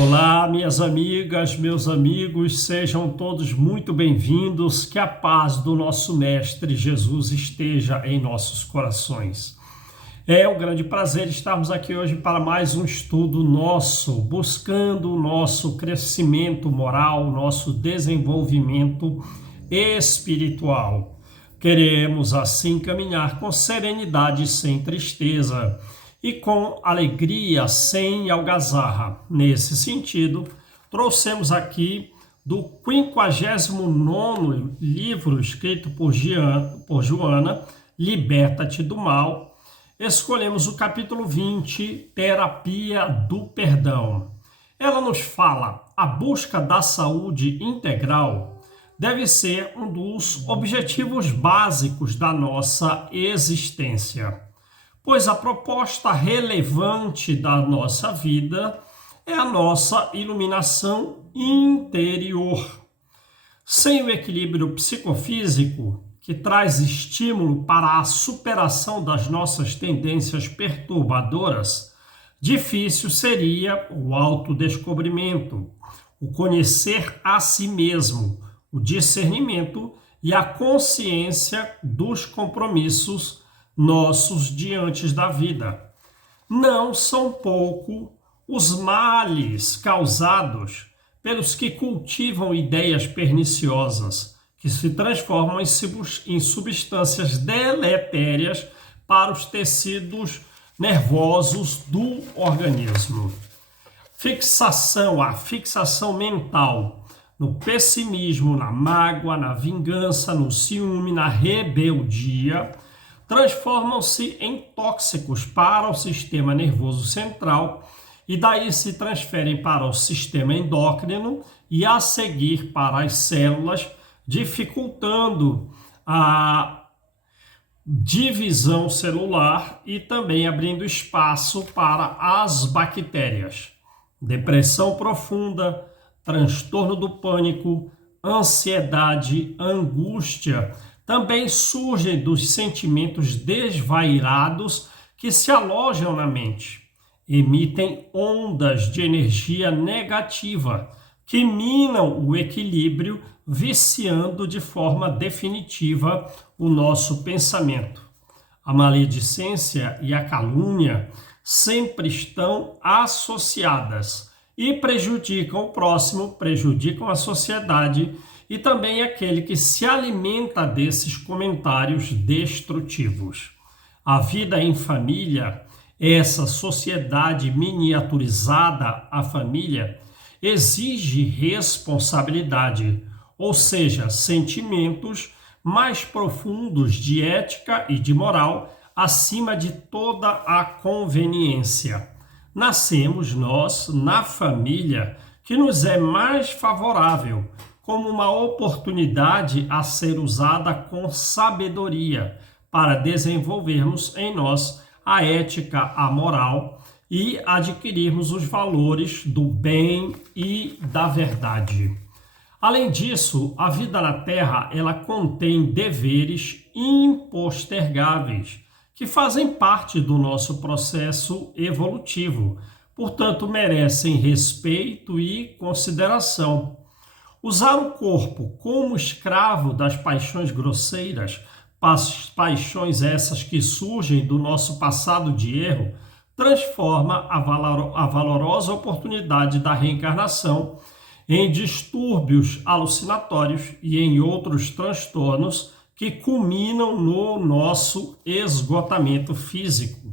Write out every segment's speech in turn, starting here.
Olá, minhas amigas, meus amigos, sejam todos muito bem-vindos. Que a paz do nosso Mestre Jesus esteja em nossos corações. É um grande prazer estarmos aqui hoje para mais um estudo nosso, buscando o nosso crescimento moral, nosso desenvolvimento espiritual. Queremos assim caminhar com serenidade, sem tristeza, e com alegria, sem algazarra. Nesse sentido, trouxemos aqui do 59º livro escrito por Joana, Liberta-te do Mal. Escolhemos o capítulo 20, Terapia do Perdão. Ela nos fala: a busca da saúde integral deve ser um dos objetivos básicos da nossa existência, pois a proposta relevante da nossa vida é a nossa iluminação interior. Sem o equilíbrio psicofísico, que traz estímulo para a superação das nossas tendências perturbadoras, difícil seria o autodescobrimento, o conhecer a si mesmo, o discernimento e a consciência dos compromissos nossos diante da vida. Não são pouco os males causados pelos que cultivam ideias perniciosas, que se transformam em substâncias deletérias para os tecidos nervosos do organismo. A fixação mental no pessimismo, na mágoa, na vingança, no ciúme, na rebeldia, transformam-se em tóxicos para o sistema nervoso central e daí se transferem para o sistema endócrino e a seguir para as células, dificultando a divisão celular e também abrindo espaço para as bactérias. Depressão profunda, transtorno do pânico, ansiedade, angústia também surgem dos sentimentos desvairados que se alojam na mente. Emitem ondas de energia negativa que minam o equilíbrio, viciando de forma definitiva o nosso pensamento. A maledicência e a calúnia sempre estão associadas e prejudicam o próximo, prejudicam a sociedade e também aquele que se alimenta desses comentários destrutivos. A vida em família, essa sociedade miniaturizada, a família, exige responsabilidade, ou seja, sentimentos mais profundos de ética e de moral, acima de toda a conveniência. Nascemos nós na família que nos é mais favorável, como uma oportunidade a ser usada com sabedoria para desenvolvermos em nós a ética, a moral e adquirirmos os valores do bem e da verdade. Além disso, a vida na Terra, ela contém deveres impostergáveis que fazem parte do nosso processo evolutivo, portanto merecem respeito e consideração. Usar o corpo como escravo das paixões grosseiras, paixões essas que surgem do nosso passado de erro, transforma a valorosa oportunidade da reencarnação em distúrbios alucinatórios e em outros transtornos que culminam no nosso esgotamento físico.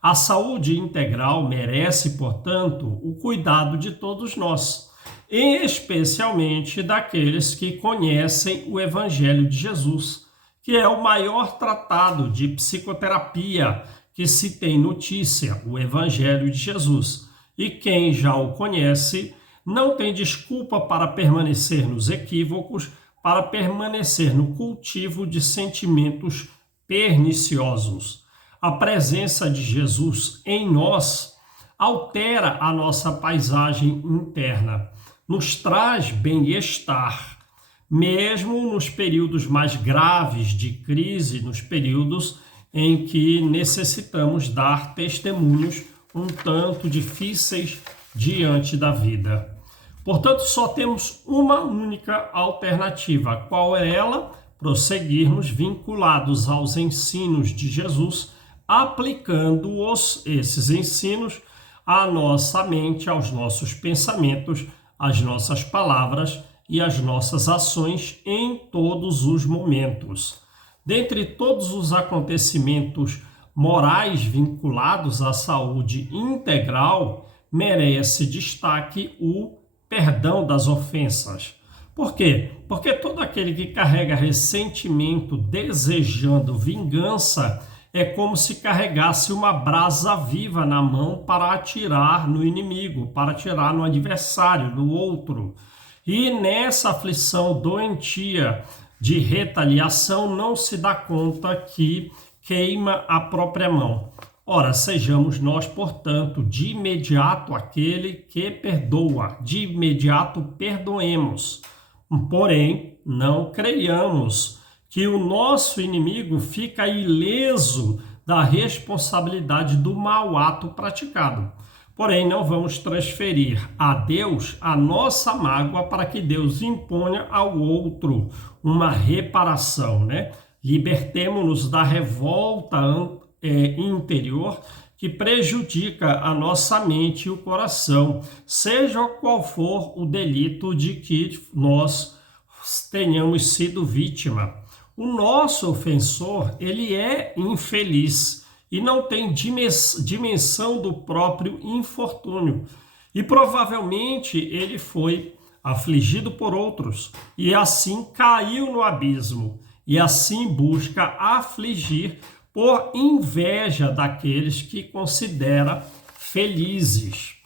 A saúde integral merece, portanto, o cuidado de todos nós, especialmente daqueles que conhecem o Evangelho de Jesus, que é o maior tratado de psicoterapia que se tem notícia, o Evangelho de Jesus. E quem já o conhece não tem desculpa para permanecer nos equívocos, para permanecer no cultivo de sentimentos perniciosos. A presença de Jesus em nós altera a nossa paisagem interna, nos traz bem-estar, mesmo nos períodos mais graves de crise, nos períodos em que necessitamos dar testemunhos um tanto difíceis diante da vida. Portanto, só temos uma única alternativa. Qual é ela? Prosseguirmos vinculados aos ensinos de Jesus, aplicando esses ensinos à nossa mente, aos nossos pensamentos, às nossas palavras e às nossas ações em todos os momentos. Dentre todos os acontecimentos morais vinculados à saúde integral, merece destaque o perdão das ofensas. Por quê? Porque todo aquele que carrega ressentimento, desejando vingança, é como se carregasse uma brasa viva na mão para atirar no inimigo, para atirar no adversário, no outro. E nessa aflição doentia de retaliação, não se dá conta que queima a própria mão. Ora, sejamos nós, portanto, de imediato aquele que perdoa, de imediato perdoemos. Porém, não creiamos que o nosso inimigo fica ileso da responsabilidade do mau ato praticado. Porém, não vamos transferir a Deus a nossa mágoa para que Deus imponha ao outro uma reparação, né? Libertemo-nos da revolta interior que prejudica a nossa mente e o coração, seja qual for o delito de que nós tenhamos sido vítima. O nosso ofensor, ele é infeliz e não tem dimensão do próprio infortúnio. E provavelmente ele foi afligido por outros e assim caiu no abismo e assim busca afligir por inveja daqueles que considera felizes.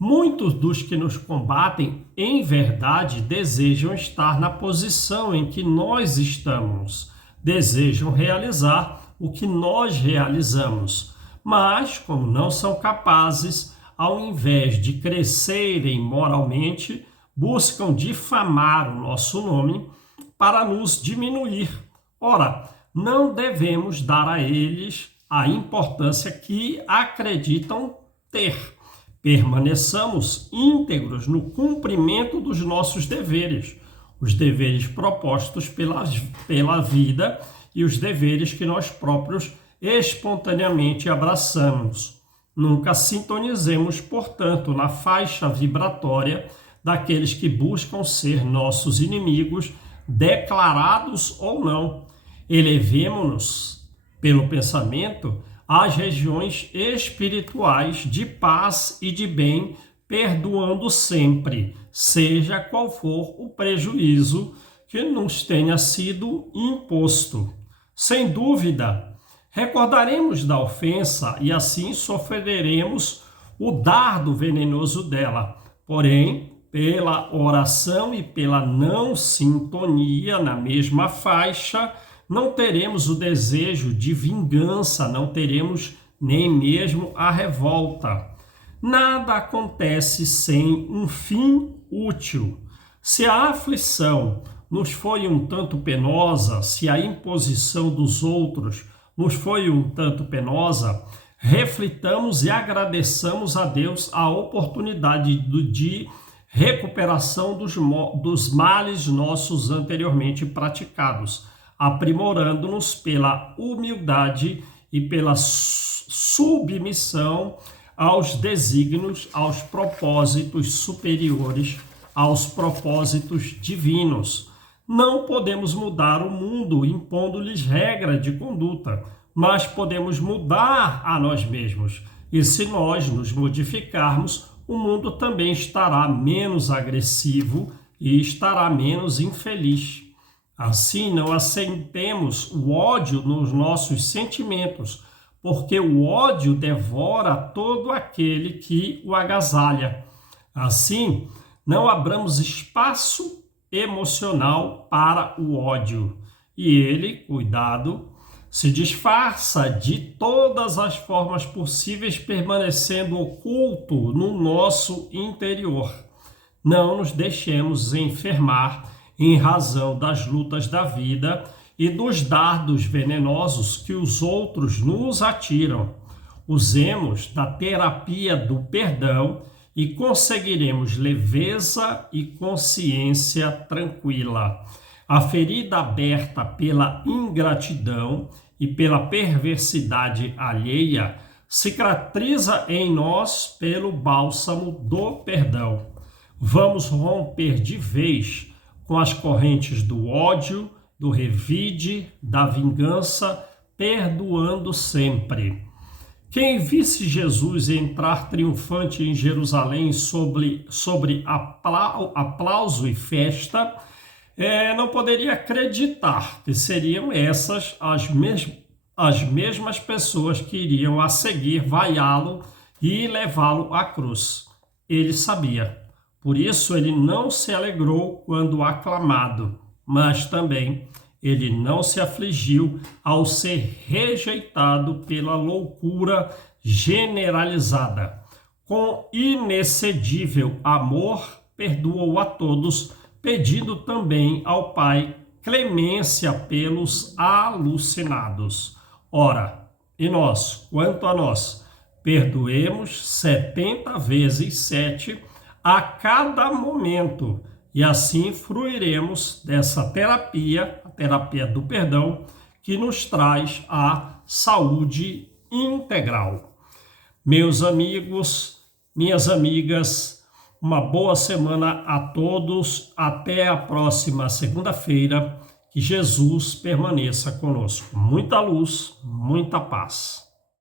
Muitos dos que nos combatem, em verdade, desejam estar na posição em que nós estamos, desejam realizar o que nós realizamos, mas, como não são capazes, ao invés de crescerem moralmente, buscam difamar o nosso nome para nos diminuir. Ora, não devemos dar a eles a importância que acreditam ter. Permaneçamos íntegros no cumprimento dos nossos deveres, os deveres propostos pela vida e os deveres que nós próprios espontaneamente abraçamos. Nunca sintonizemos, portanto, na faixa vibratória daqueles que buscam ser nossos inimigos, declarados ou não. Elevemo-nos, pelo pensamento, às regiões espirituais de paz e de bem, perdoando sempre, seja qual for o prejuízo que nos tenha sido imposto. Sem dúvida, recordaremos da ofensa e assim sofreremos o dardo venenoso dela. Porém, pela oração e pela não sintonia na mesma faixa, não teremos o desejo de vingança, não teremos nem mesmo a revolta. Nada acontece sem um fim útil. Se a aflição nos foi um tanto penosa, se a imposição dos outros nos foi um tanto penosa, reflitamos e agradeçamos a Deus a oportunidade de recuperação dos males nossos anteriormente praticados, aprimorando-nos pela humildade e pela submissão aos desígnios, aos propósitos superiores, aos propósitos divinos. Não podemos mudar o mundo impondo-lhes regra de conduta, mas podemos mudar a nós mesmos. E se nós nos modificarmos, o mundo também estará menos agressivo e estará menos infeliz. Assim, não aceitemos o ódio nos nossos sentimentos, porque o ódio devora todo aquele que o agasalha. Assim, não abramos espaço emocional para o ódio. E ele, cuidado, se disfarça de todas as formas possíveis, permanecendo oculto no nosso interior. Não nos deixemos enfermar em razão das lutas da vida e dos dardos venenosos que os outros nos atiram. Usemos da terapia do perdão e conseguiremos leveza e consciência tranquila. A ferida aberta pela ingratidão e pela perversidade alheia cicatriza em nós pelo bálsamo do perdão. Vamos romper de vez com as correntes do ódio, do revide, da vingança, perdoando sempre. Quem visse Jesus entrar triunfante em Jerusalém sobre aplauso e festa, não poderia acreditar que seriam essas as mesmas pessoas que iriam a seguir vaiá-lo e levá-lo à cruz. Ele sabia. Por isso ele não se alegrou quando aclamado, mas também ele não se afligiu ao ser rejeitado pela loucura generalizada. Com inexcedível amor, perdoou a todos, pedindo também ao Pai clemência pelos alucinados. Ora, e nós, quanto a nós, perdoemos 70 vezes 7 a cada momento, e assim fruiremos dessa terapia, a terapia do perdão, que nos traz a saúde integral. Meus amigos, minhas amigas, uma boa semana a todos. Até a próxima segunda-feira. Que Jesus permaneça conosco. Muita luz, muita paz.